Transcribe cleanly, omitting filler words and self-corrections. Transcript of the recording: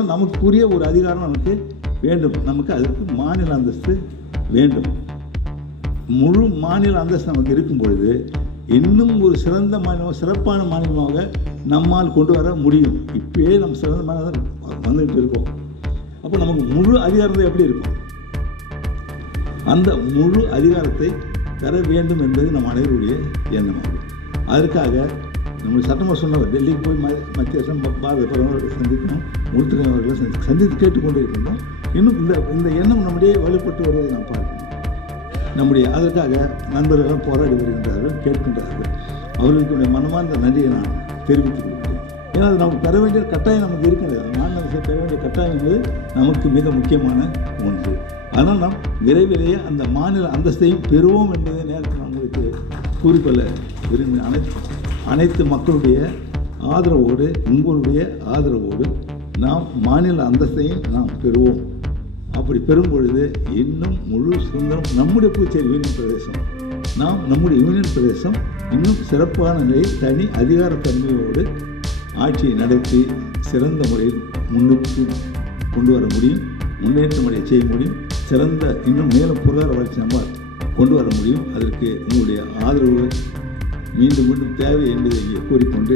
நமக்குரிய ஒரு அதிகாரம் நமக்கு வேண்டும். நமக்கு அதுக்கு மாநில அந்தஸ்து வேண்டும். முழு மாநில அந்தஸ்து நமக்கு இருக்கும் பொழுது இன்னும் ஒரு சிறந்த மாநிலம், சிறப்பான மாநிலமாக நம்மால் கொண்டு வர முடியும். இப்பயே நம்ம சிறந்த மாநிலம் வந்துகிட்டு இருக்கோம். அப்போ நமக்கு முழு அதிகாரத்தை எப்படி இருக்கும்? அந்த முழு அதிகாரத்தை பெற வேண்டும் என்பது நம் அனைவருடைய எண்ணமாகும். அதற்காக நம்ம சட்டமன்ற சொன்னவர் டெல்லிக்கு போய் மத்திய அரசு பாரத பிரதமரை சந்திக்கணும், உள்துறை அவர்களை சந்தித்து கேட்டுக்கொண்டே இருக்கின்றோம். இன்னும் இந்த எண்ணம் நம்முடைய வலுப்பட்டு வருவதை நாம் பார்க்கணும். அதற்காக நண்பர்களும் போராடி வருகின்றார்கள், கேட்கின்றார்கள். அவர்களுக்கு மனமார்ந்த நன்றியை நான் தெரிவித்துக் கொள்கிறேன். ஏன்னா அது நமக்கு பெற வேண்டிய கட்டாயம் நமக்கு இருக்கின்றது. மாநிலத்தை பெற வேண்டிய கட்டாயம் என்பது நமக்கு மிக முக்கியமான ஒன்று. ஆனால் நாம் விரைவிலேயே அந்த மாநில அந்தஸ்தையும் பெறுவோம் என்பதை நேரத்தில் நான் உங்களுக்கு கூறிக்கொள்ள விரும்பினேன். அனைத்து மக்களுடைய ஆதரவோடு, உங்களுடைய ஆதரவோடு நாம் மாநில அந்தஸ்தையும் நாம் பெறுவோம். அப்படி பெறும் பொழுது இன்னும் முழு சுதந்திரம் நம்முடைய புதுச்சேரி யூனியன் பிரதேசம், நம்முடைய யூனியன் பிரதேசம் இன்னும் சிறப்பான நிலையில் தனி அதிகாரத்தன்மையோடு ஆட்சியை நடத்தி சிறந்த முறையில் முன்னுக்கு கொண்டு வர முடியும், முன்னேற்றமடைய செய்ய முடியும், இன்னும் மேலும் பொருளாதார வளர்ச்சி நம்மால் கொண்டு வர முடியும். அதற்கு உங்களுடைய ஆதரவு மீண்டும் மீண்டும் தேவை என்பதை இங்கே கூறிக்கொண்டு